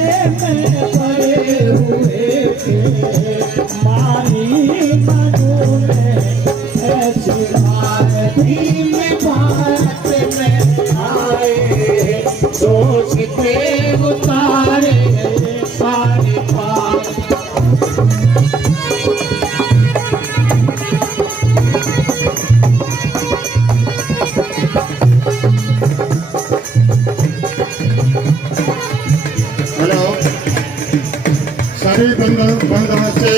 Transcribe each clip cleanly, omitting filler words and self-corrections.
में पड़े हुए थे, मानी मनु में ऐसी भारती में भारत में आए, सोचते उतारे सारे पार। हेलो, सभी बंधुओं से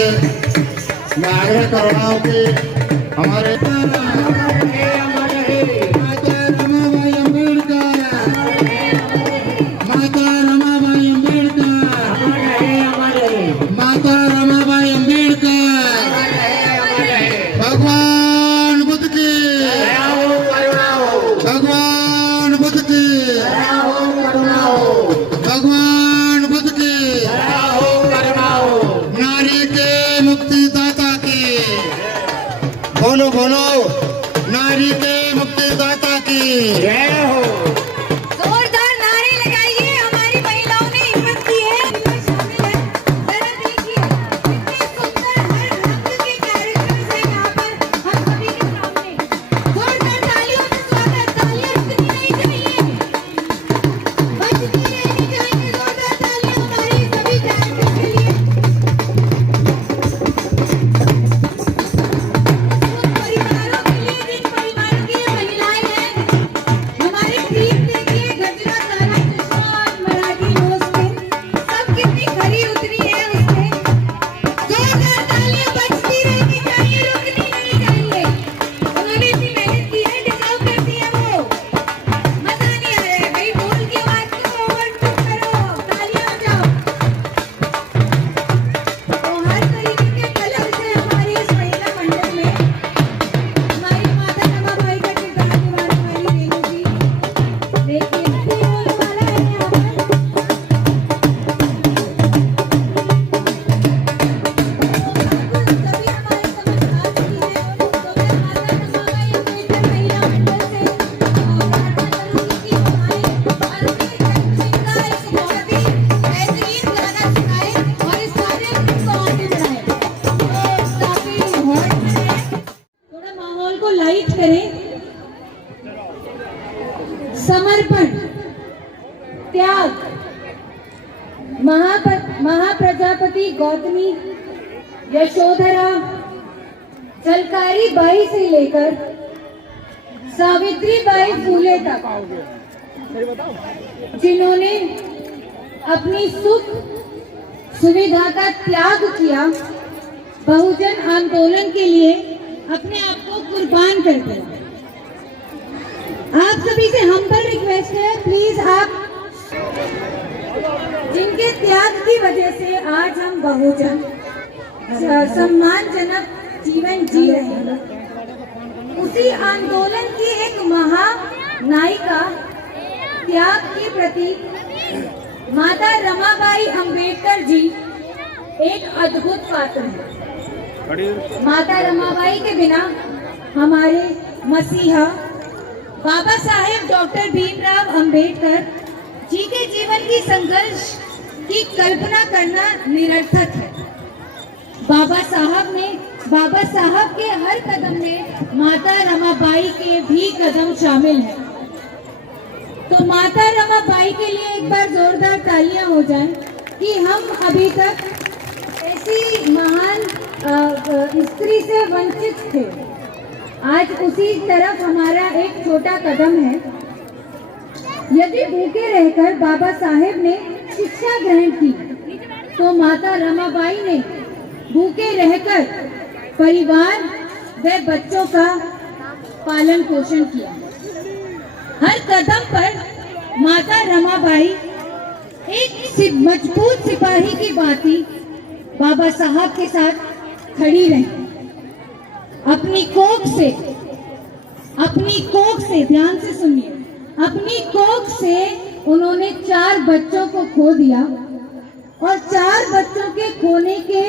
मैं आग्रह कर रहा हूँ कि हमारे भगवान बुद्ध की, भगवान बुद्ध की, भगवान बुद्ध की, नारी के मुक्तिदाता की, बोलो बोलो, नारी के मुक्तिदाता की जय हो। जोरदार नारे लगाइए, हमारी महिलाओं ने हिम्मत की है, शामिल है। जरा देखिए कितने सुंदर हर रंग के कार्यक्रम से यहाँ पर हम सभी के सामने। जोरदार तालियों से स्वागत, तालियां रुकनी नहीं चाहिए, बजती रहनी चाहिए जोरदार तालियां हमारे सभी कार्यक्रम के लिए। परिवारों के लिए, जिन परिवारों की महिलाएं हैं, हमारे टीम देखिए गजरा सारा चश्मा और मराठी नोज पे सब कितनी खरी उतरी है उसमें। जोरदार तालियां बजती रहनी चाहिए, रुकनी नहीं चाहिए। उन्होंने इतनी मेहनत की है, डिजर्व करती है वो। मजा नहीं आ रहा है भाई, बोल के बात करो, ओवरटूक करो, तालियां बजाओ। तो हर तरीके के कलर से हमारी इस महिला मंडल में हमारी माता रमाबाई का किरदार निभाने वाली रेणु जी, देखिए नदी बोलने वाला है यहाँ पर। सभी हमारे समझदार भी हैं, तो मैं माता रमाबाई अम्बेडकर महिला मंडल से प्रार्थना करूंगी कि हमारे भारत के जनता एक बहुत ही बेहतरीन गाना सुनाए और इस कार्यक्रम को आगे बढ़ाए। तो काफी हॉट है, थोड़ा माहौल को लाइट करें। समर्पण, त्याग, महाप्रजापति गौतमी, यशोधरा, झलकारी बाई से लेकर सावित्री बाई फूले तक, जिन्होंने अपनी सुख सुविधा का त्याग किया, बहुजन आंदोलन के लिए अपने आप को कुर्बान कर दिया। आप सभी से हम्बल रिक्वेस्ट है, प्लीज आप, जिनके त्याग की वजह से आज हम बहुजन सम्मानजनक जीवन जी रहे हैं, उसी आंदोलन की एक महानायिका, त्याग की प्रतीक माता रमाबाई अंबेडकर जी एक अद्भुत पात्र है। माता रमाबाई के बिना हमारे मसीहा बाबा साहेब डॉक्टर भीमराव अंबेडकर जी के जीवन की संघर्ष की कल्पना करना निरर्थक है। बाबा साहब के हर कदम में माता रमाबाई के भी कदम शामिल हैं। तो माता रमाबाई के लिए एक बार जोरदार तालियां हो जाएं कि हम अभी तक ऐसी महान स्त्री से वंचित थे। आज उसी तरफ हमारा एक छोटा कदम है। यदि भूखे रहकर बाबा साहेब ने शिक्षा ग्रहण की, तो माता रमाबाई ने भूखे रहकर परिवार व बच्चों का पालन पोषण किया। हर कदम पर माता रमाबाई एक मजबूत सिपाही की भांति बाबा साहब के साथ खड़ी रही। अपनी कोख से ध्यान से सुनिए, अपनी कोख से उन्होंने 4 बच्चों को खो दिया और 4 बच्चों के खोने के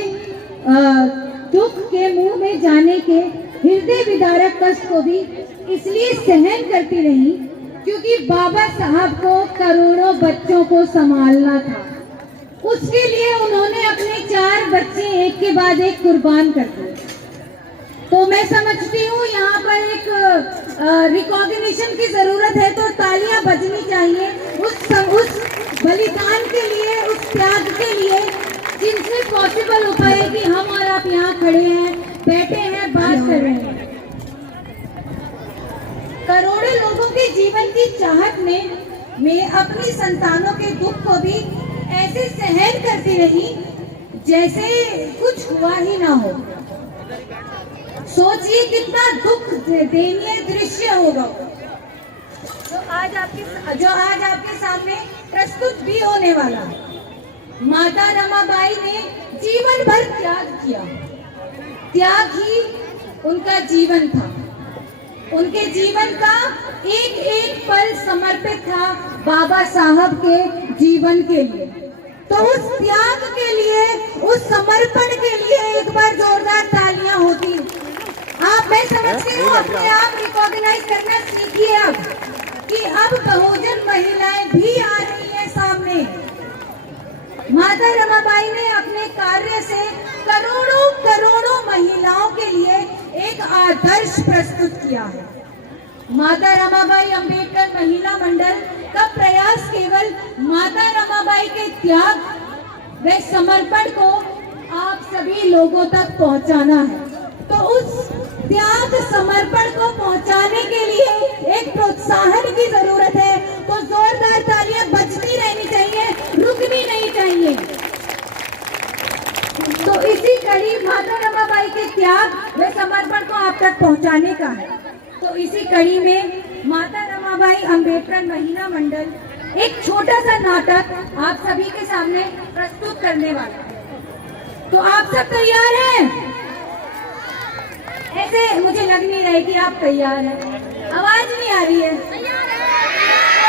दुख के मुंह में जाने के हृदय विदारक कष्ट को भी इसलिए सहन करती रही क्योंकि बाबा साहब को करोड़ों बच्चों को संभालना था। उसके लिए उन्होंने अपने 4 बच्चे एक के बाद एक कुर्बान कर दिए। तो मैं समझती हूँ यहाँ पर एक रिकॉग्निशन की जरूरत है, तो तालियां बजनी चाहिए उस बलिदान के लिए, उस त्याग के लिए जिनसे पॉसिबल हो पाए कि हम और आप यहाँ खड़े हैं, बैठे हैं, बात कर रहे हैं। करोड़ों लोगों के जीवन की चाहत में मैं अपनी संतानों के दुख को भी ऐसे सहन करती रही जैसे कुछ हुआ ही ना हो। सोचिए कितना दुख दयनीय दृश्य होगा जो आज आपके सामने प्रस्तुत भी होने वाला है। माता रमाबाई ने जीवन भर त्याग किया, त्याग ही उनका जीवन था। उनके जीवन का एक एक पल समर्पित था बाबा साहब के जीवन के लिए। तो उस त्याग के लिए, उस समर्पण के लिए एक बार जोरदार तालियां होती। आप, मैं समझती हूँ, अपने आप रिकॉग्नाइज करना सीखिए अब कि अब बहुजन महिलाएं भी आ रही हैं सामने। माता रमाबाई ने अपने कार्य से करोड़ों करोड़ों महिलाओं के लिए एक आदर्श प्रस्तुत किया है। माता रमाबाई अंबेडकर महिला मंडल का प्रयास केवल माता रमाबाई के त्याग व समर्पण को आप सभी लोगों तक पहुंचाना है। तो उस त्याग समर्पण को पहुंचाने के लिए एक प्रोत्साहन की जरूरत है। तो जोरदार तालियां बजती रहनी चाहिए, रुकनी नहीं चाहिए। तो इसी कड़ी माता रमाबाई के त्याग व समर्पण को आप तक पहुंचाने का है। तो इसी कड़ी में माता रमाबाई अंबेडकर महिला मंडल एक छोटा सा नाटक आप सभी के सामने प्रस्तुत करने वाला है। तो आप सब तैयार हैं? ऐसे मुझे लग नहीं रही कि आप तैयार हैं। आवाज नहीं आ रही है। तो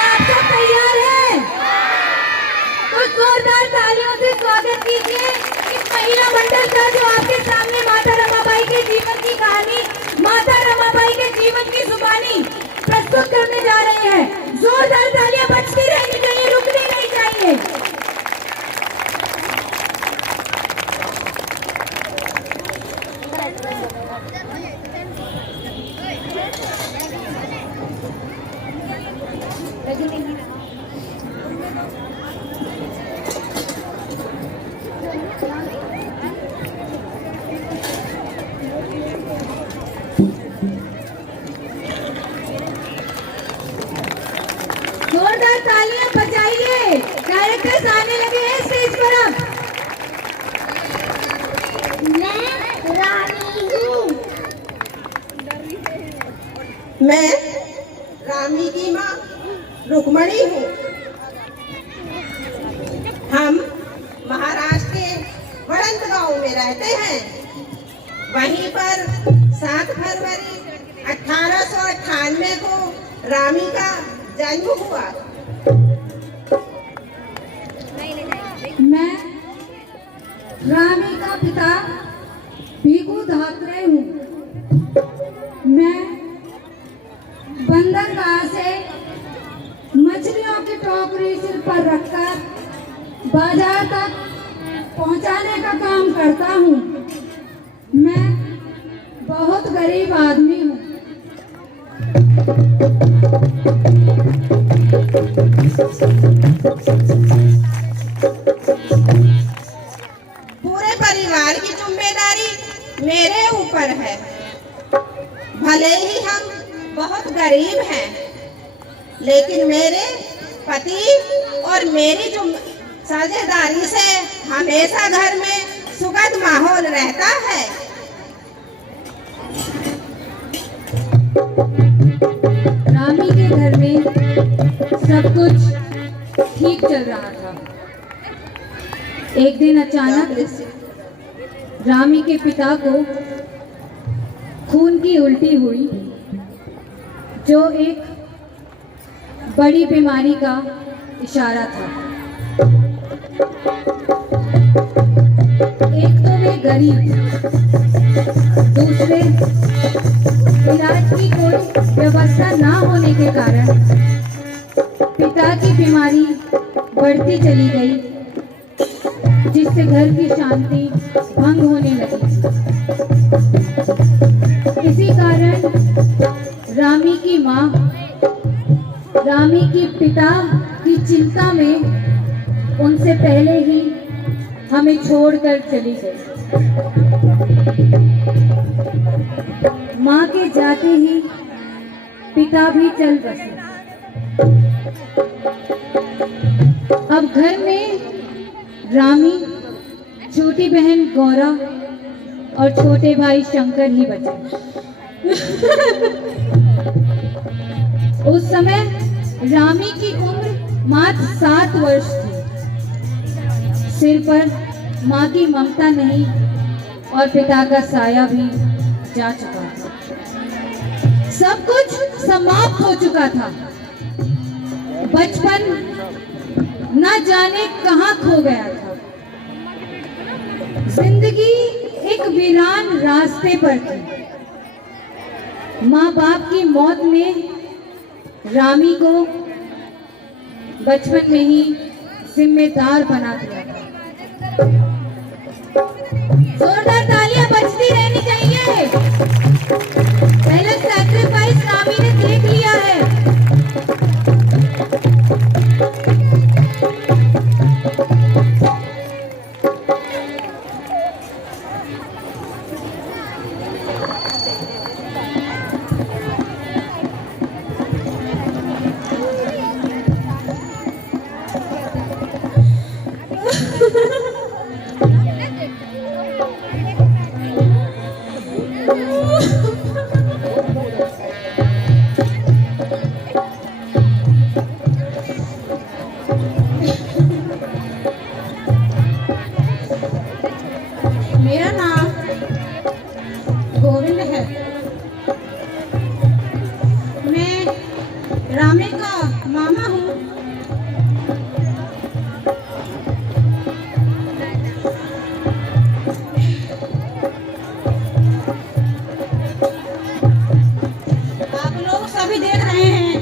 आप सब तैयार हैं? तो जोरदार तालियों से स्वागत कीजिए इस महिला मंडल का जो आपके सामने माता रमाबाई के जीवन की कहानी, माता रमाबाई के जीवन की जुबानी प्रस्तुत करने जा रहे हैं। जोरदार तालियां बजती रहनी चाहिए, रुकनी नहीं चाहिए। जोरदार तालियां बजाइए। डायरेक्टर्स आने लगे हैं स्टेज पर। अब मैं रानी हूँ। मैं रामी की माँ रुक्मणी हूँ। हम महाराष्ट्र के वड़ंत गांव में रहते हैं। वहीं पर 7 फरवरी 1898 को रामी का जन्म हुआ। मैं रामी का पिता भीखू धात्रे हूँ। मैं बंदरगाह से मछलियों की टोकरी सिर पर रखकर बाजार तक पहुंचाने का काम करता हूँ। मैं बहुत गरीब आदमी हूँ। पूरे परिवार की जिम्मेदारी मेरे ऊपर है। भले ही हम बहुत गरीब हैं, लेकिन मेरे पति और मेरी साझेदारी से हमेशा घर में सुखद माहौल रहता है। रामी के घर में सब कुछ ठीक चल रहा था। एक दिन अचानक रामी के पिता को खून की उल्टी हुई, जो एक बड़ी बीमारी का इशारा था। एक तो वे गरीब, दूसरे इलाज की कोई व्यवस्था ना होने के कारण पिता की बीमारी बढ़ती चली गई। जिससे घर की शांति भंग होने लगी। इसी कारण रामी की माँ रामी के पिता की चिंता में उनसे पहले ही हमें छोड़कर चली गई। माँ के जाते ही पिता भी चल बसे। अब घर में रामी, छोटी बहन गौरा और छोटे भाई शंकर ही बचे। उस समय रामी की उम्र मात्र 7 वर्ष थी। सिर पर माँ की ममता नहीं और पिता का साया भी जा चुका था। सब कुछ समाप्त हो चुका था। बचपन न जाने कहाँ खो गया था। जिंदगी एक वीरान रास्ते पर थी। माँ बाप की मौत ने रामी को बचपन में ही जिम्मेदार बना दिया था। जोरदार तालियां बजती रहनी चाहिए। पहला सैक्रिफाइस रामी ने देख लिया है। मेरा नाम गोविंद है। मैं रामी का मामा हूँ। आप लोग सभी देख रहे हैं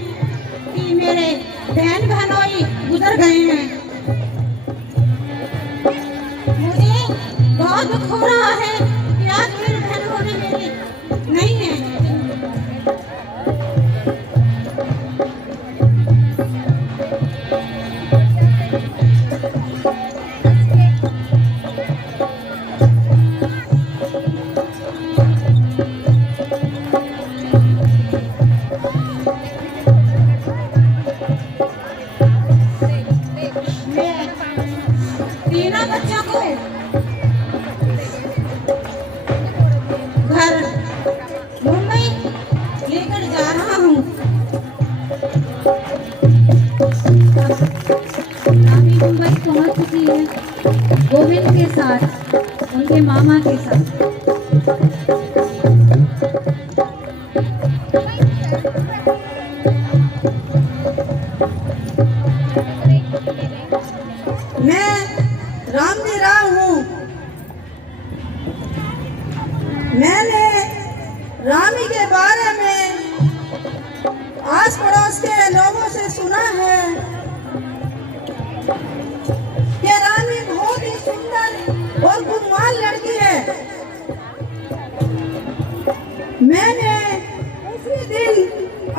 कि मेरे बहन भाई गुजर गए हैं। मुझे बहुत दुख हो रहा है कि आज मेरे बहन भाई मेरे नहीं है। मैं तीनों बच्चों को घर मुंबई लेकर जा रहा हूँ। रामी मुंबई पहुंच चुकी है गोविंद के साथ, उनके मामा के साथ। मैं रामजी राव हूँ। मैंने रामी के बारे में आस पड़ोस के लोगों से सुना है कि रामी बहुत ही सुंदर और गुणवान लड़की है। मैंने उसी दिन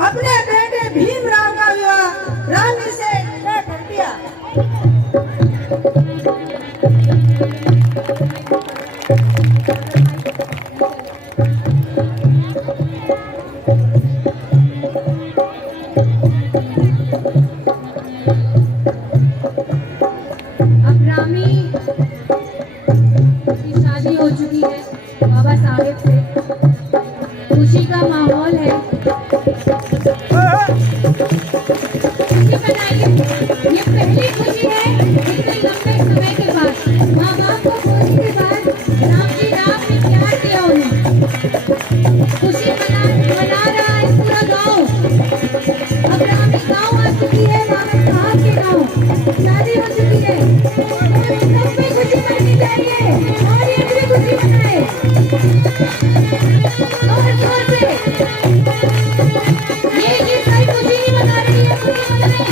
अपने बेटे भीमराव का विवाह रामी से तय कर दिया। अब रामी की शादी हो चुकी है बाबा साहेब से। खुशी का माहौल है। खुशी मनाइए। ये पहली खुशी है इतने लंबे समय के बाद। माँ बाप को खोने के बाद रामजी राम ने प्यार दिया उन्हें। खुशी मना रहा है पूरा गांव। अब रामी गांव आ चुकी है, मामा साहब के गांव। शादी हो चुकी है और सब में खुशी मनानी चाहिए। और ये भी खुशी मनाए और जोर से। ये सारी खुशी नहीं मना रही है, खुशी मनाए।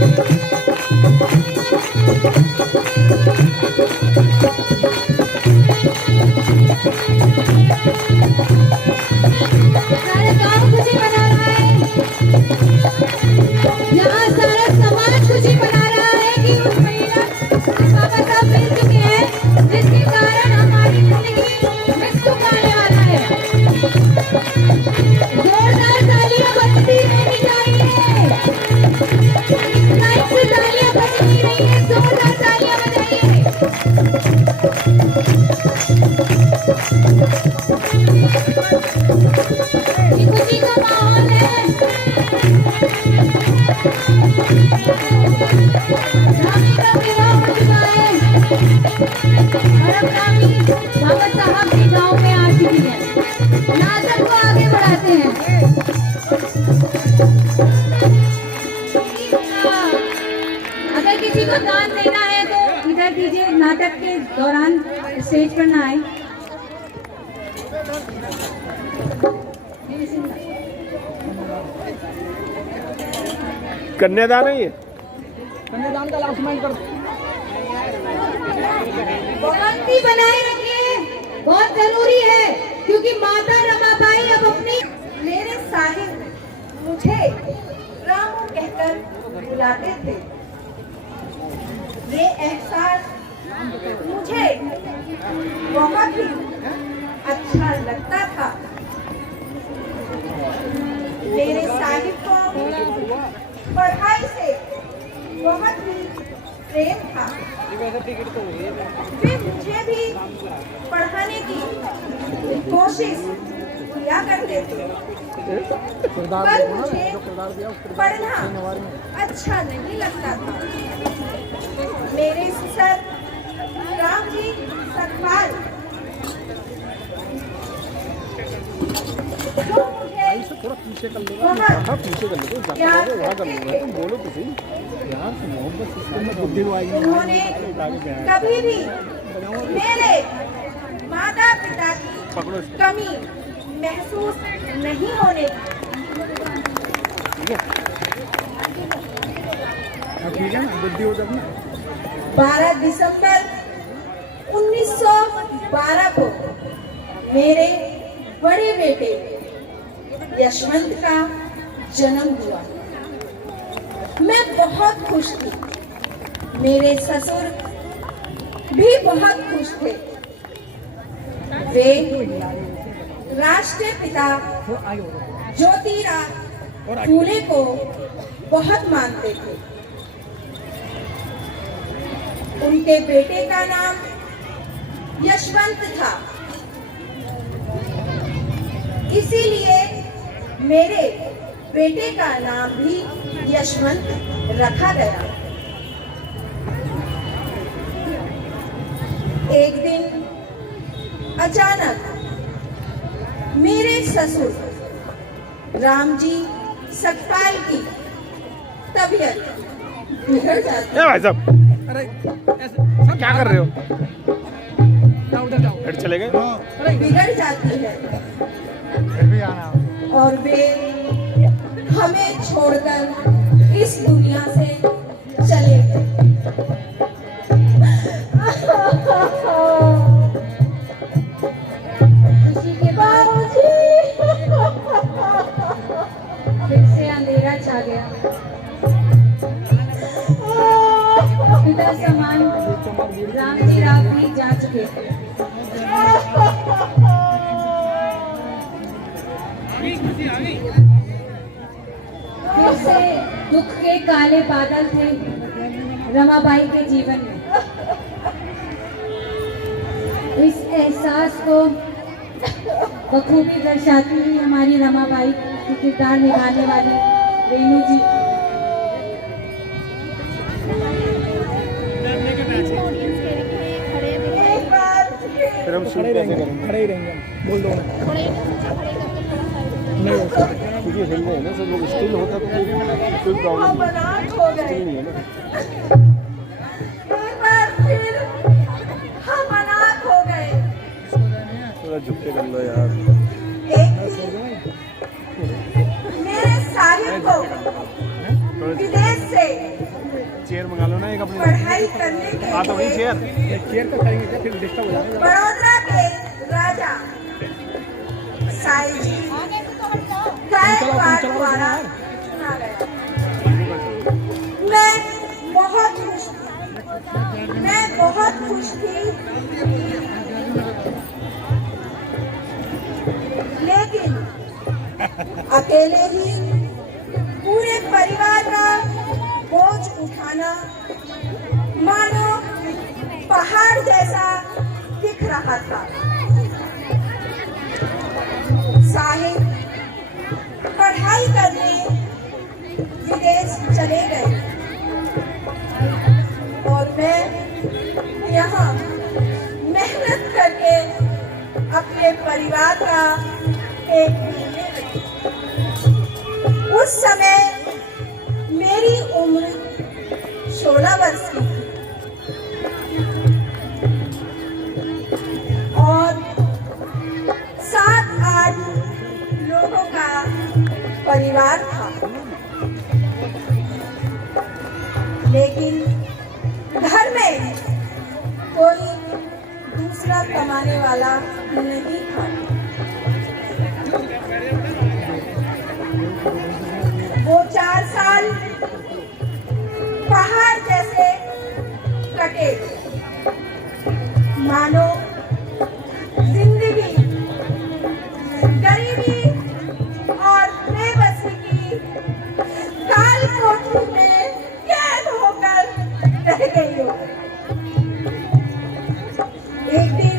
सारा गांव खुशी मना रहा है, यहाँ सारा समाज खुशी मना रहा है कि उस महिला बाबा साहब मिल चुके हैं, जिसके कारण हमारी जिंदगी में सुख आने वाला है। जोरदार तालियां बजती रहनी चाहिए, लाइन से तालियां बज नहीं रही है, जोरदार तालियां बजाइए। ये खुशी का माहौल है। रामी का विवाह हो चुका है और अब रामी बाबा साहब के गांव में आ चुकी है। नाटक को आगे बढ़ाते हैं। अगर किसी को दान देना है तो इधर दीजिए, नाटक के दौरान स्टेज पर ना आए। कन्यादान है ये। शांति बनाए रखिए, बहुत जरूरी है, क्योंकि माता रमाबाई अब अपनी मेरे साहिब मुझे रामू कहकर बुलाते थे। ये एहसास मुझे बहुत ही अच्छा लगता था। मेरे साहिब को पढ़ाई से बहुत ही प्रेम था। वे मुझे भी पढ़ाने की कोशिश किया करते थे, पर मुझे पढ़ना अच्छा नहीं लगता था। मेरे सर राम जी सतपाल जो मुझे थोड़ा पीछे कर लो, बहुत पीछे कर लो, प्यार वहाँ कर करते लो, थे। तुम बोलो तो सही यार, मोहब्बत सिस्टम में बुद्धि आएगी। उन्होंने कभी भी मेरे माता पिता की कमी महसूस नहीं होने दी। ठीक है ना, बुद्धि हो तब ना। 12 दिसंबर 1912 को मेरे बड़े बेटे यशवंत का जन्म हुआ। मैं बहुत खुश थी, मेरे ससुर भी बहुत खुश थे। वे राष्ट्रीय पिता ज्योतिराव फूले को बहुत मानते थे। उनके बेटे का नाम यशवंत था, इसीलिए मेरे बेटे का नाम भी यशवंत रखा गया। एक दिन अचानक मेरे ससुर राम जी सतपाल की तबीयत बिगड़ जाती ए भाई साहब, अरे सब क्या कर रहे हो? फिर चले गए। बिगड़ जाती है और वे हमें छोड़कर इस दुनिया से चले गए। खुशी के बावजूद फिर से अंधेरा छा गया। पिता समान राम जी राव भी जा चुके थे। फिर से दुख के काले बादल थे रमाबाई के जीवन में। इस एहसास को बखूबी दर्शाती हुई हमारी रमाबाई की किरदार निभाने वाली रेणु जी। एक बार फिर हम खड़े रहेंगे, खड़े ही रहेंगे, बोल दो नहीं हो सकता क्योंकि हिल रहे हैं ना सब लोग, स्टिल होता तो कोई प्रॉब्लम हम अनाथ हो गए। नहीं है ना। एक बार फिर हम अनाथ हो गए। थोड़ा झुक के कर लो यार। एक दिन मेरे साहिब को विदेश से चेयर मंगा लो ना एक अपनी। पढ़ाई करने के हाँ तो वही लिए चेयर तो खाएंगे क्या, फिर डिस्टर्ब हो जाएगा। बड़ौदा के राजा साई जी गायकवाड़ द्वारा चुना गया। मैं बहुत खुश थी, लेकिन अकेले ही पूरे परिवार का बोझ उठाना मानो पहाड़ जैसा दिख रहा था। साहिब पढ़ाई करने विदेश चले गए और मैं यहाँ मेहनत करके अपने परिवार का पेट भरने लगी। उस समय मेरी उम्र 16 वर्ष की थी और 7-8 लोगों का परिवार था, लेकिन घर में कोई दूसरा कमाने वाला नहीं था। वो 4 साल पहाड़ जैसे कटे, मानो जिंदगी गरीबी और बेबसी की काल कोठरी में कैद होकर रह गई हो। एक दिन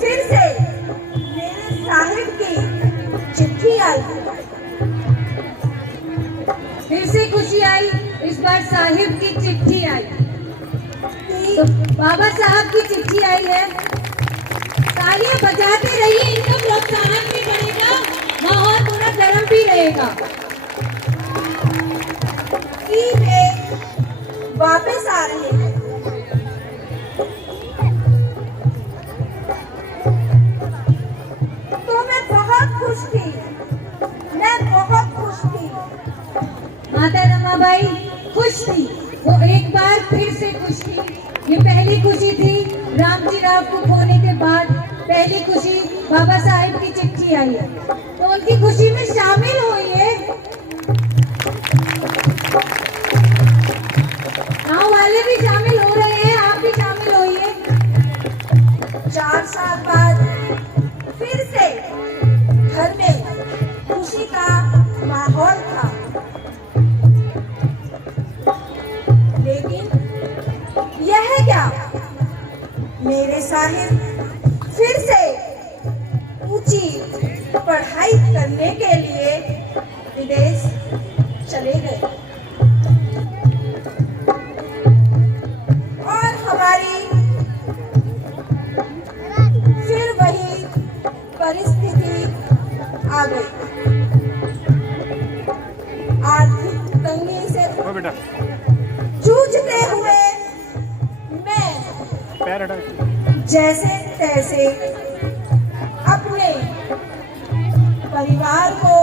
फिर से मेरे साहिब की चिट्ठी आई। फिर से खुशी आई, इस बार साहिब की चिट्ठी आई। तो बाबा साहब की चिट्ठी आई है। तालियां बजाते रहिए, इनका प्रोत्साहन भी बढ़ेगा, माहौल पूरा गर्म भी रहेगा। कि वे वापस आ रहे हैं। तो मैं बहुत खुश थी, माता रमाबाई खुश थी। वो एक बार फिर से खुश थी। ये पहली खुशी थी रामजी राव को खोने के बाद, पहली खुशी बाबा साहेब की चिट्ठी आई है, तो उनकी खुशी में शामिल होइए। गाँव वाले भी शामिल हो रहे हैं, आप भी शामिल होइए। 4 साल बाद फिर से घर में खुशी का माहौल था, लेकिन यह क्या, मेरे साहिब फिर से ऊंची पढ़ाई करने के लिए विदेश चले गए और हमारी फिर वही परिस्थिति आ गई। आर्थिक तंगी से जूझते हुए मैं जैसे तैसे अपने परिवार को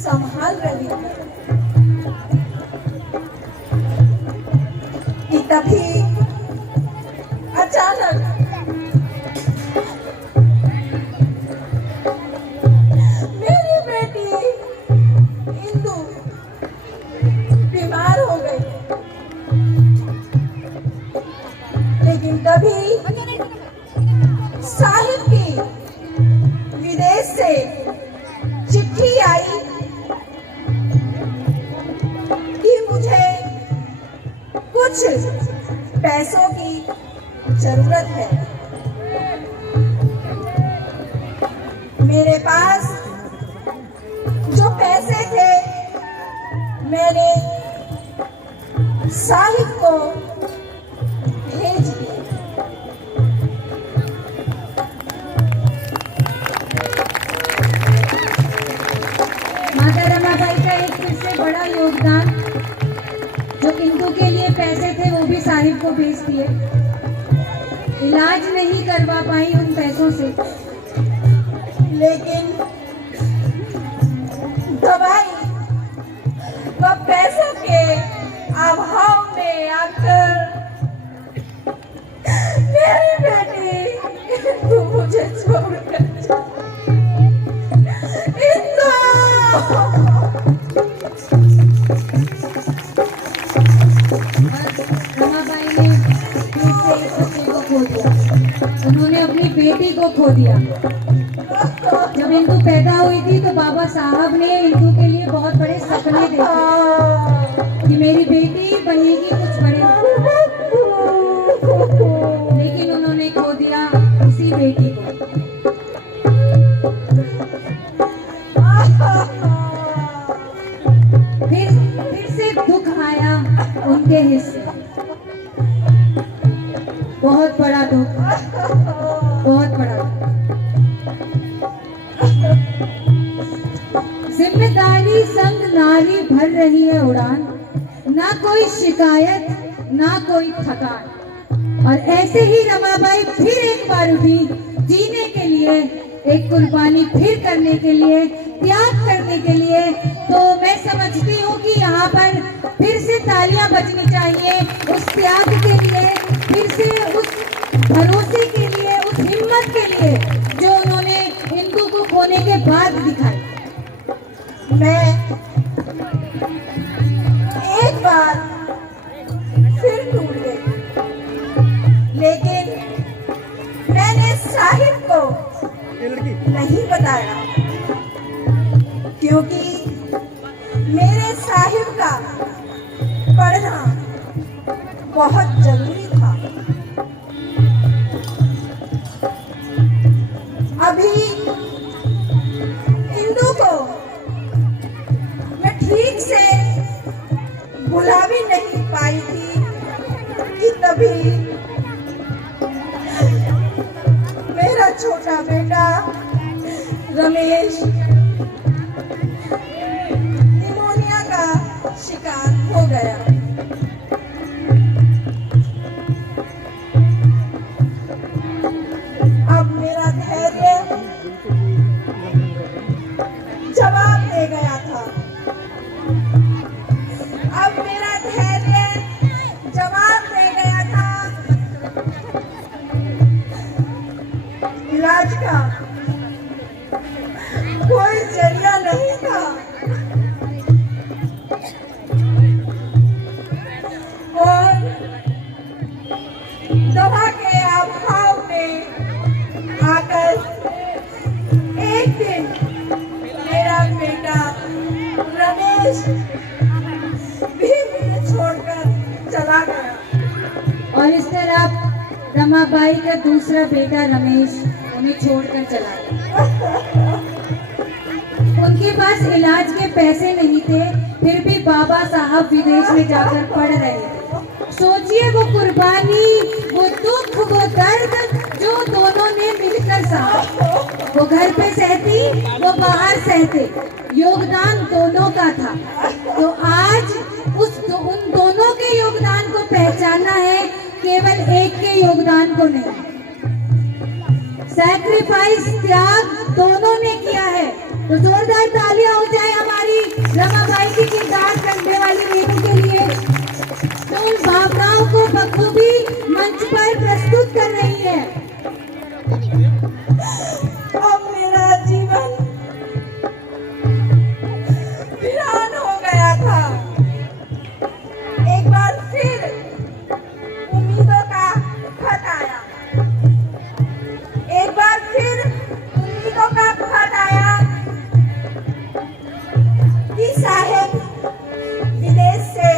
संभाल रही हूँ कि तभी अचानक मेरी बेटी इंदु बीमार हो गई। लेकिन तभी साहिब की विदेश से चिट्ठी आई कि मुझे कुछ पैसों की जरूरत है। मेरे पास जो पैसे थे मैंने साहिब को भेज दिए। माता रमाबाई का एक फिर से बड़ा योगदान, जो इंदु के लिए पैसे थे वो भी साहिब को भेज दिए। इलाज नहीं करवा पाई उन पैसों से, लेकिन दवाई वह पैसों के अभाव में आकर मेरी बेटी तू मुझे छोड़कर रमाबाई ने फिर से एक बच्चे को खो दिया। उन्होंने अपनी बेटी को खो दिया। जब इंदु पैदा हुई थी तो बाबा साहब ने इंदु के लिए बहुत बड़े सपने देखे कि मेरी बेटी बनेगी कुछ बड़े, लेकिन उन्होंने खो दिया उसी बेटी को। फिर से दुख आया उनके हिस्से, बहुत बड़ा दुख, बहुत बड़ा दुख। जिम्मेदारी संग नारी भर रही है उड़ान, ना कोई शिकायत ना कोई थकान। और ऐसे ही रमाबाई फिर एक बार उठी जीने के लिए, एक कुर्बानी फिर करने के लिए, त्याग करने के लिए। तो मैं समझती हूँ कि यहाँ पर फिर से तालियां बजनी चाहिए उस त्याग के लिए, फिर से उस भरोसे के लिए, उस हिम्मत के लिए जो उन्होंने इंदु को खोने के बाद दिखाई। मैं एक बार फिर टूट गई, लेकिन मैंने साहिब को नहीं बताया, क्योंकि मेरे साहिब का पढ़ना बहुत जरूरी था। अभी इंदु को मैं ठीक से बुला भी नहीं पाई थी कि तभी मेरा छोटा बेटा रमेश निमोनिया का शिकार हो गया। अब मेरा धैर्य जवाब दे गया था। अब मेरा धैर्य जवाब दे गया था। इलाज का कोई जरिया नहीं था, और दवा के अभाव में आकर एक दिन मेरा बेटा रमेश भी मुझे छोड़कर चला गया। और इस तरह रमाबाई का दूसरा बेटा रमेश उन्हें छोड़कर चला गया। उनके पास इलाज के पैसे नहीं थे, फिर भी बाबा साहब विदेश में जाकर पढ़ रहे थे। सोचिए वो कुर्बानी, वो दुख, वो दर्द जो दोनों ने मिलकर सहा। वो घर पे सहती, वो बाहर सहते, योगदान दोनों का था। तो आज उन दोनों के योगदान को पहचानना है, केवल एक के योगदान को नहीं। सैक्रिफाइस, त्याग दोनों ने किया है। तो जोरदार तालियां हो जाए हमारी रमाबाई की किरदार करने वाली बेटी के लिए, तो उन भावनाओं को बखूबी मंच पर प्रस्तुत कर रही है। अब मेरा जीवन वीरान हो गया था। एक बार फिर उम्मीदों का खत आया। एक बार फिर उम्मीदों का खत आया कि साहेब विदेश से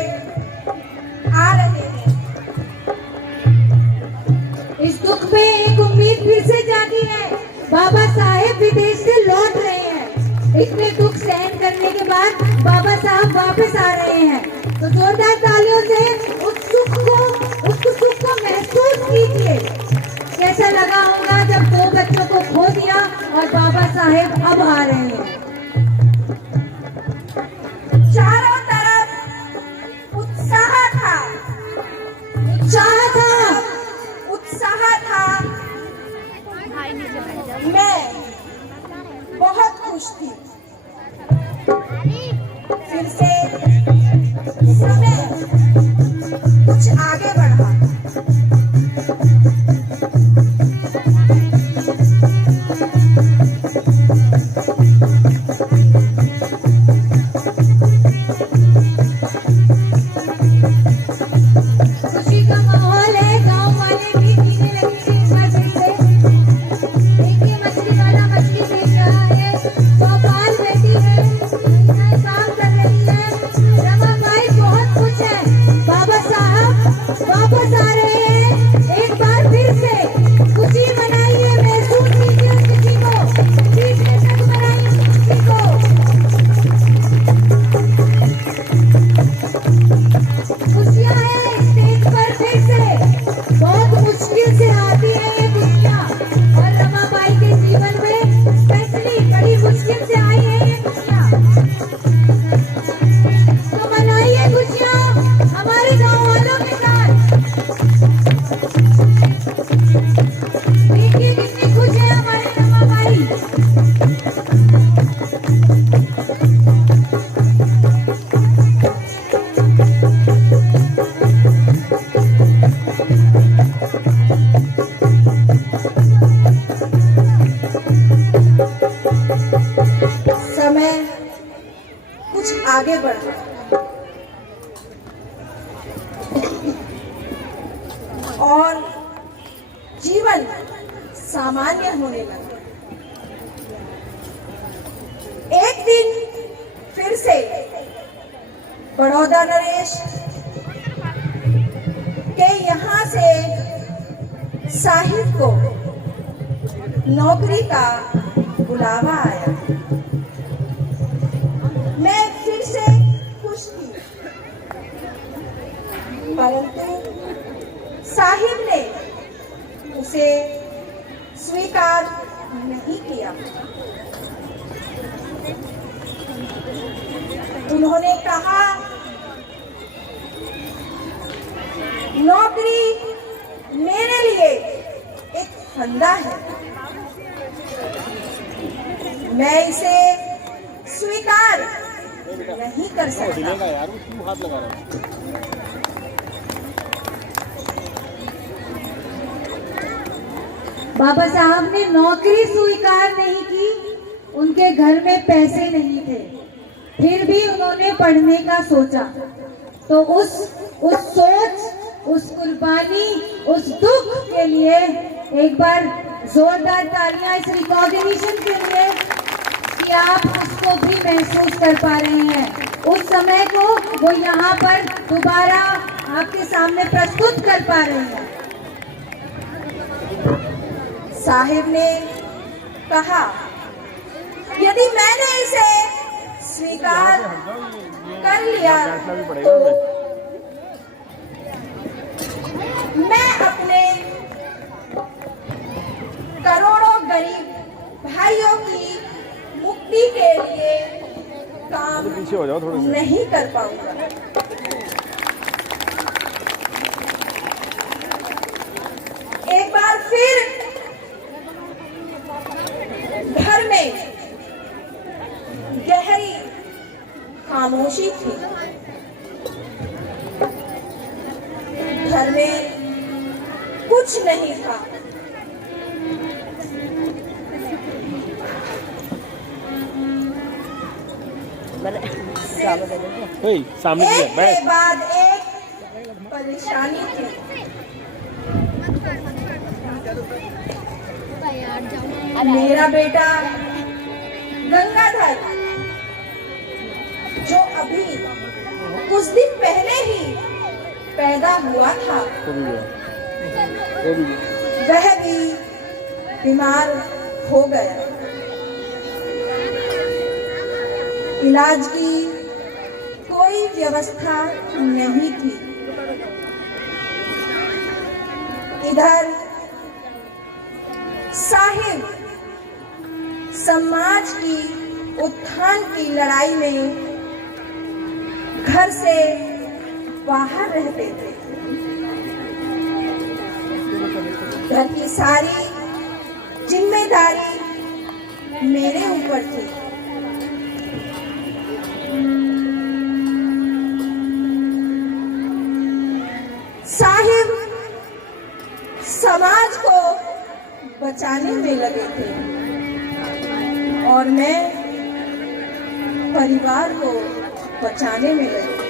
आ रहे हैं। इस दुख में एक उम्मीद फिर से जागी है, बाबा साहेब विदेश से लौट रहे हैं। इतने दुख सहन करने के बाद बाबा साहब वापस आ रहे हैं। तो जोरदार तालियों से उस सुख को महसूस कीजिए। कैसा लगा होगा जब 2 बच्चों को खो दिया और बाबा साहेब अब आ रहे हैं। चारों तरफ उत्साह था, उत्साह था। मैं बहुत खुश थी। फिर से खुशियां हैं स्टेज पर फिर से, बहुत मुश्किल से आती है ये खुशियां, और रमाबाई के जीवन में स्पेशली बड़ी मुश्किल से आई है ये खुशियां। तो मनाइए खुशियां हमारे गांव वालों के साथ। देखिए कितनी खुश है हमारी रमाबाई। समय कुछ आगे बढ़ा और जीवन सामान्य होने लगा। एक दिन फिर से बड़ौदा नरेश के यहाँ से साहिब को नौकरी का बुलावा आया। मैं फिर से खुश थी, परंतु साहिब ने उसे स्वीकार नहीं किया। उन्होंने कहा, नौकरी मेरे लिए एक फंदा है, मैं इसे स्वीकार नहीं कर सकता। यार वो क्यों हाथ लगा रहा है? बाबा साहब ने नौकरी स्वीकार नहीं की, उनके घर में पैसे नहीं थे, फिर भी उन्होंने पढ़ने का सोचा। तो उस सोच, उस कुर्बानी, उस दुख के लिए एक बार जोरदार तालियां इस रिकॉग्निशन के लिए कि आप उसको भी महसूस कर पा रहे हैं। उस समय को वो यहाँ पर दोबारा आपके सामने प्रस्तुत कर पा रहे हैं। साहिब ने कहा, यदि मैंने इसे स्वीकार कर लिया तो मैं अपने करोड़ों गरीब भाइयों की मुक्ति के लिए काम पीछे हो जाओ थोड़े से। नहीं कर पाऊंगा। एक बार फिर घर में गहरी खामोशी थी। घर में कुछ नहीं था। सामने एक के बैठ। बाद एक परेशानी थी। मेरा बेटा गंगाधर, जो अभी कुछ दिन पहले ही पैदा हुआ था, वह भी बीमार हो गया। इलाज की कोई व्यवस्था नहीं थी। इधर साहिब समाज की उत्थान की लड़ाई में घर से बाहर रहते थे। घर की सारी जिम्मेदारी मेरे ऊपर थी। साहिब समाज को बचाने में लगे थे और मैं परिवार को बचाने में लगी।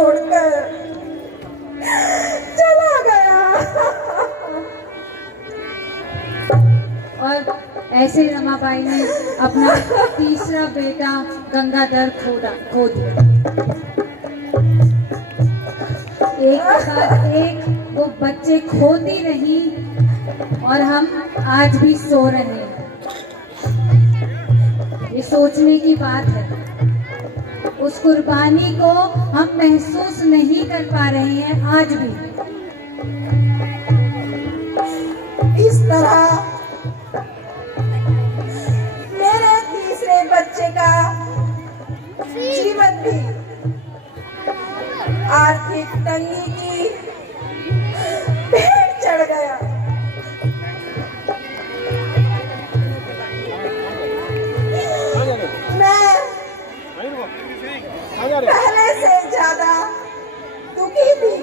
छोड़कर चला गया। और ऐसे रमाबाई ने अपना तीसरा बेटा गंगाधर खो दिया। एक के बाद एक वो बच्चे खोती रही और हम आज भी सो रहे हैं। ये सोचने की बात है, उस कुर्बानी को हम महसूस नहीं कर पा रहे हैं आज भी। इस तरह मेरे तीसरे बच्चे का जीवन भी आर्थिक तंगी की भेंट चढ़ गया। मैं पहले से ज्यादा दुखी थी।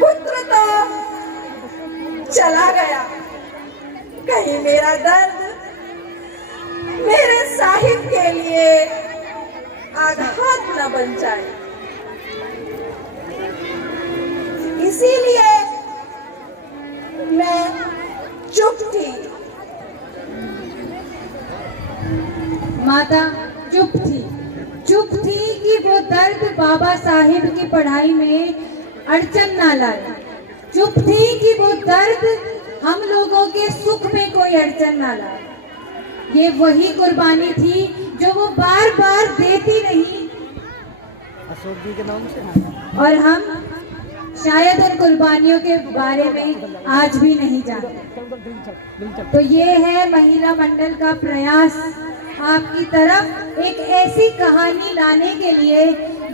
पुत्र तो चला गया, कहीं मेरा दर्द मेरे साहिब के लिए आघात न बन जाए, इसीलिए मैं चुप थी। माता चुप थी कि वो दर्द बाबा साहिब की पढ़ाई में अड़चन ना लाए। चुप थी कि वो दर्द हम लोगों के सुख में कोई अड़चन ना लाए। ये वही कुर्बानी थी जो वो बार बार देती रही अशोक जी के नाम से। और हम शायद उन कुर्बानियों के बारे में आज भी नहीं जानते। तो ये है महिला मंडल का प्रयास आपकी तरफ एक ऐसी कहानी लाने के लिए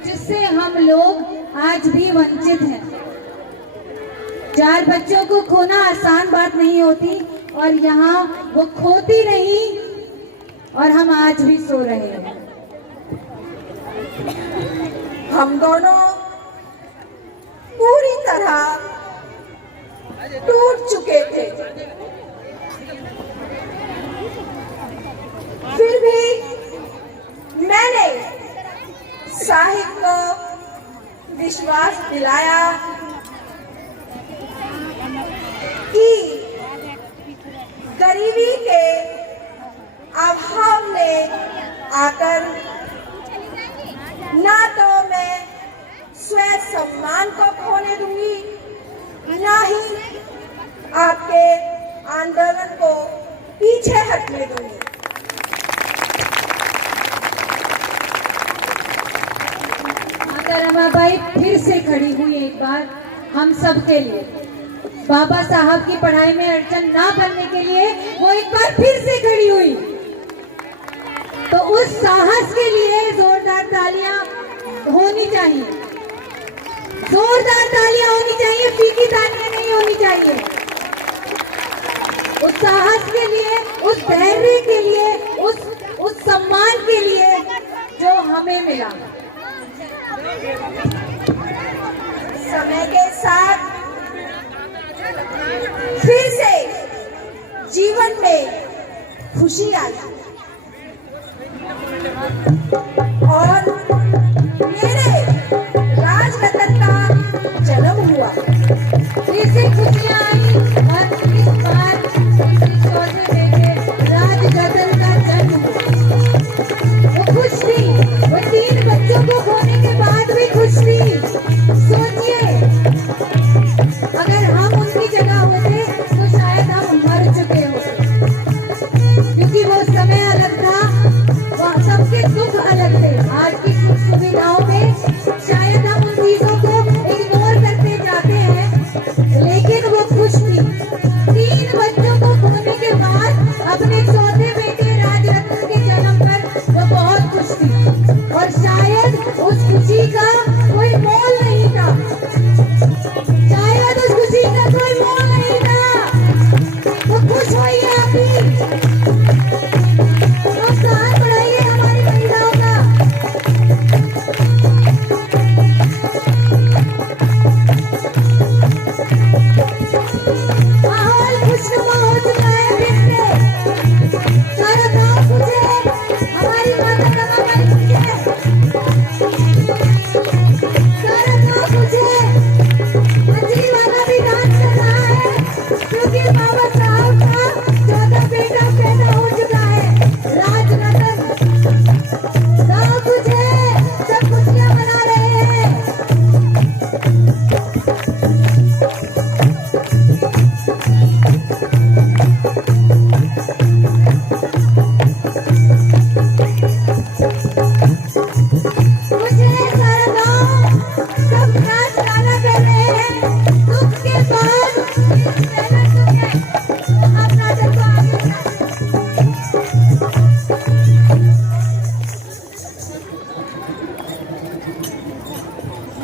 जिससे हम लोग आज भी वंचित हैं। 4 बच्चों को खोना आसान बात नहीं होती और यहाँ वो खोती रही और हम आज भी सो रहे हैं। हम दोनों पूरी तरह टूट चुके थे, फिर भी मैंने साहिब को विश्वास दिलाया कि गरीबी के अभाव में आकर ना तो मैं स्वयं सम्मान को खोने दूंगी, ना ही आपके आंदोलन को पीछे हटने दूंगी। माता रमाबाई फिर से खड़ी हुई एक बार हम सब के लिए। बाबा साहब की पढ़ाई में अड़चन ना बनने के लिए वो एक बार फिर से खड़ी हुई। तो उस साहस के लिए जोरदार तालियां होनी चाहिए, जोरदार तालियां होनी चाहिए, फीकी तालियां नहीं होनी चाहिए। उस साहस के लिए, उस धैर्य के लिए, उस सम्मान के लिए जो हमें मिला। समय के साथ फिर से जीवन में खुशी आई और मेरे राजरतन का जन्म हुआ। फिर से खुशियां आई और इस बार इस चौथे बेटे राजरतन का जन्म हुआ। वो खुश थी, वो 3 बच्चों को खोने के बाद भी खुश थी। सोचिए, अगर हम उनकी जगह होते तो शायद हम मर चुके होते, क्योंकि वो समय अलग था, वह सबके दुख अलग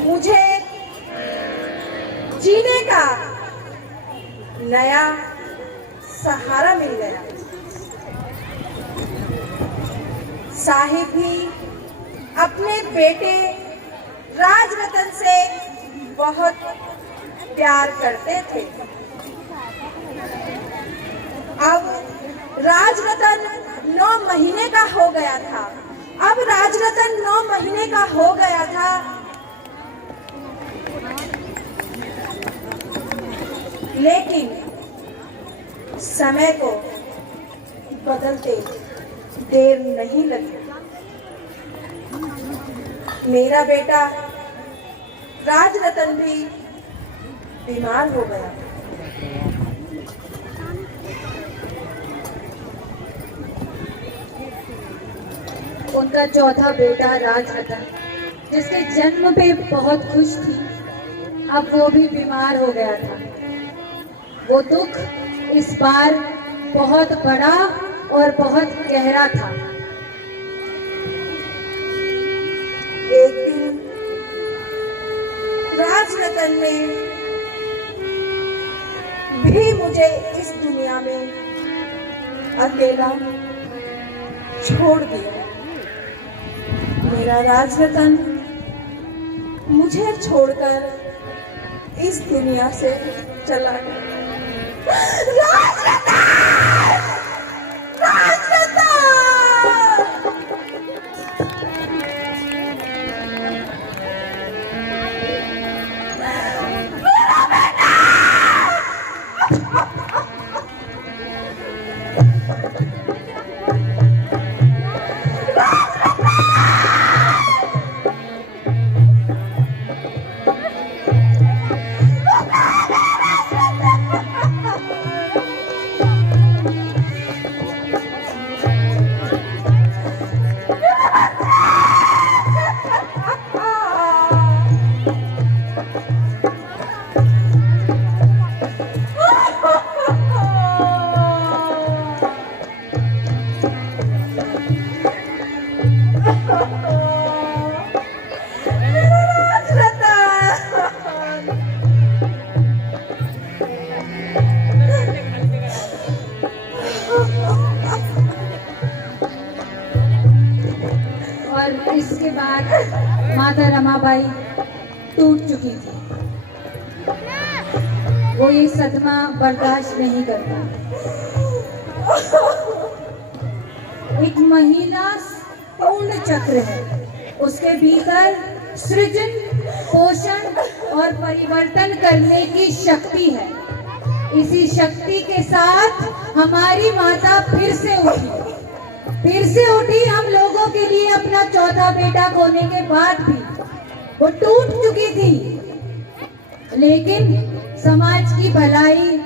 मुझे जीने का नया सहारा मिल गया। साहिब भी अपने बेटे राजरतन से बहुत प्यार करते थे। अब राजरतन 9 महीने का हो गया था। लेकिन समय को बदलते देर नहीं लगी। मेरा बेटा राजरतन भी बीमार हो गया। उनका चौथा बेटा राजरतन, जिसके जन्म पे बहुत खुश थी, अब वो भी बीमार हो गया था। वो दुख इस बार बहुत बड़ा और बहुत गहरा था। एक दिन राजरतन ने भी मुझे इस दुनिया में अकेला छोड़ दिया। मेरा राजरतन मुझे छोड़कर इस दुनिया से चला गया। राजरतन! राजरतन! मेरा बेटा! और इसके बाद माता रमाबाई टूट चुकी थी। वो ये सदमा बर्दाश्त नहीं करता। एक महिला पूर्ण चक्र है। उसके भीतर सृजन, पोषण और परिवर्तन करने की शक्ति है। इसी शक्ति के साथ हमारी माता फिर से उठी। हम लोगों के लिए अपना चौथा बेटा खोने के बाद भी वो टूट चुकी थी, लेकिन समाज की भलाई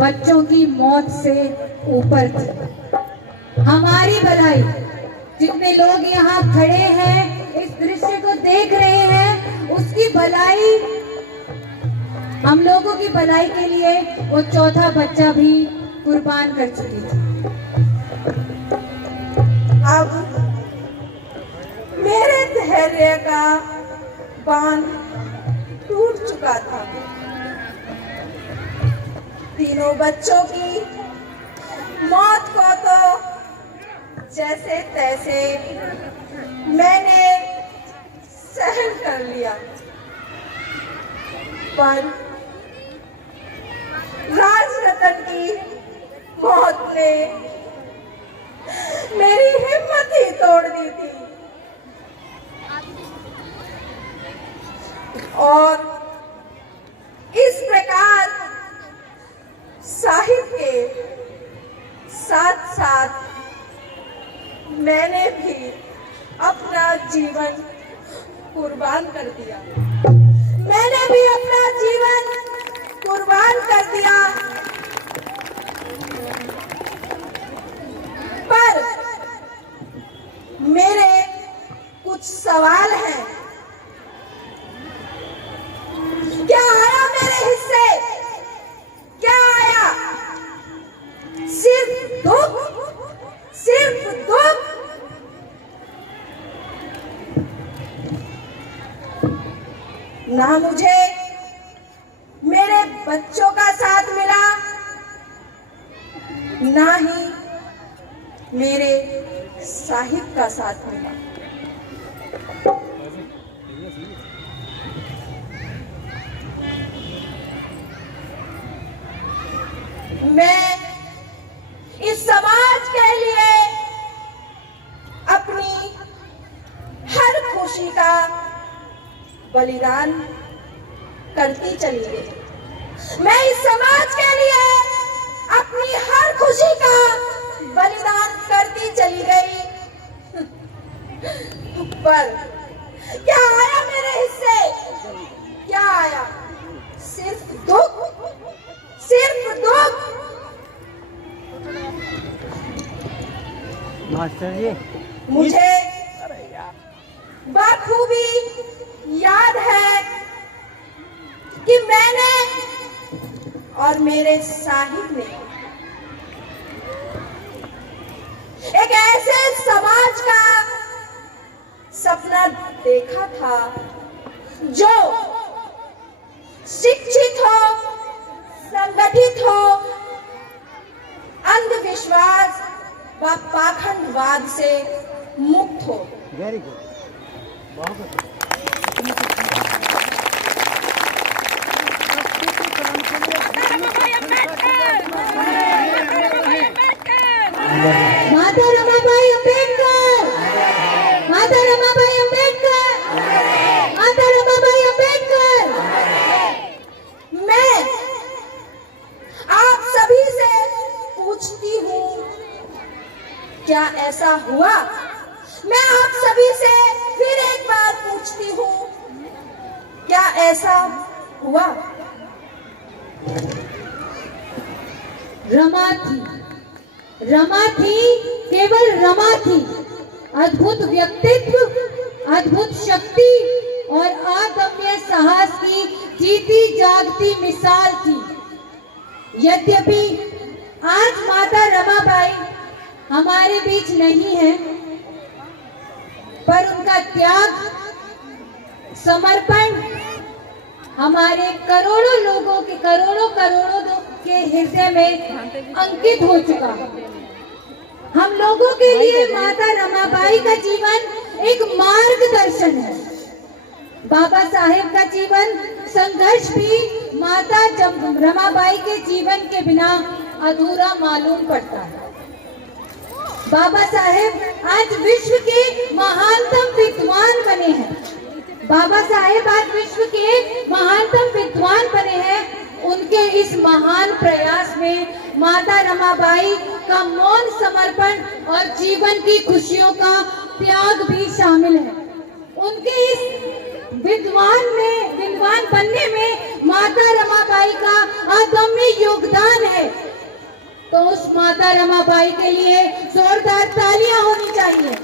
बच्चों की मौत से ऊपर थी। हमारी भलाई, जितने लोग यहाँ खड़े हैं, इस दृश्य को देख रहे हैं, उसकी भलाई, हम लोगों की भलाई के लिए वो चौथा बच्चा भी कुर्बान कर चुकी थी। अब मेरे धैर्य का बांध टूट चुका था। तीनों बच्चों की मौत को तो जैसे तैसे मैंने सहन कर लिया, पर राजरतन की मौत ने मेरी हिम्मत ही तोड़ दी थी। और इस प्रकार साहिब के साथ साथ मैंने भी अपना जीवन कुर्बान कर दिया। पर मेरे कुछ सवाल हैं। क्या आया मेरे हिस्से? क्या आया? सिर्फ दुख, सिर्फ दुख। ना मुझे मेरे बच्चों का साथ मिला, ना ही मेरे साहिब का साथ मिला। मैं इस समाज के लिए अपनी हर खुशी का बलिदान करती चली गई। मैं इस समाज के लिए अपनी हर खुशी का बलिदान करती चली गई। पर क्या आया मेरे हिस्से? क्या आया? सिर्फ दुख, सिर्फ दुख। मास्टर जी, मुझे बखूबी याद है कि मैंने और मेरे साहिब ने एक ऐसे समाज का सपना देखा था जो शिक्षित हो, संगठित हो, अंधविश्वास व पाखंडवाद से मुक्त हो। वेरी गुड, बहुत अच्छा। माता रमाबाई अंबेडकर, माता रमाबाई अंबेडकर, माता रमाबाई अंबेडकर। मैं आप सभी से पूछती हूँ, क्या ऐसा हुआ? मैं आप सभी से फिर एक बार पूछती हूँ, क्या ऐसा हुआ? रमा थी, रमा थी, केवल रमा थी। अद्भुत व्यक्तित्व, अद्भुत शक्ति और अदम्य साहस की जीती जागती मिसाल थी। यद्यपि आज माता रमाबाई हमारे बीच नहीं है, पर उनका त्याग, समर्पण हमारे करोड़ों लोगों के करोड़ों के हृदय में अंकित हो चुका है। हम लोगों के लिए माता रमाबाई का जीवन एक मार्गदर्शन है। बाबा साहेब का जीवन संघर्ष भी माता रमाबाई के जीवन के बिना अधूरा मालूम पड़ता है। बाबा साहेब आज विश्व के महानतम विद्वान बने हैं। बाबा साहेब आज विश्व के महानतम विद्वान बने हैं। उनके इस महान प्रयास में माता रमाबाई का मौन समर्पण और जीवन की खुशियों का त्याग भी शामिल है। उनके इस विद्वान बनने में माता रमाबाई का अदम्य योगदान है। तो उस माता रमाबाई के लिए जोरदार तालियां होनी चाहिए।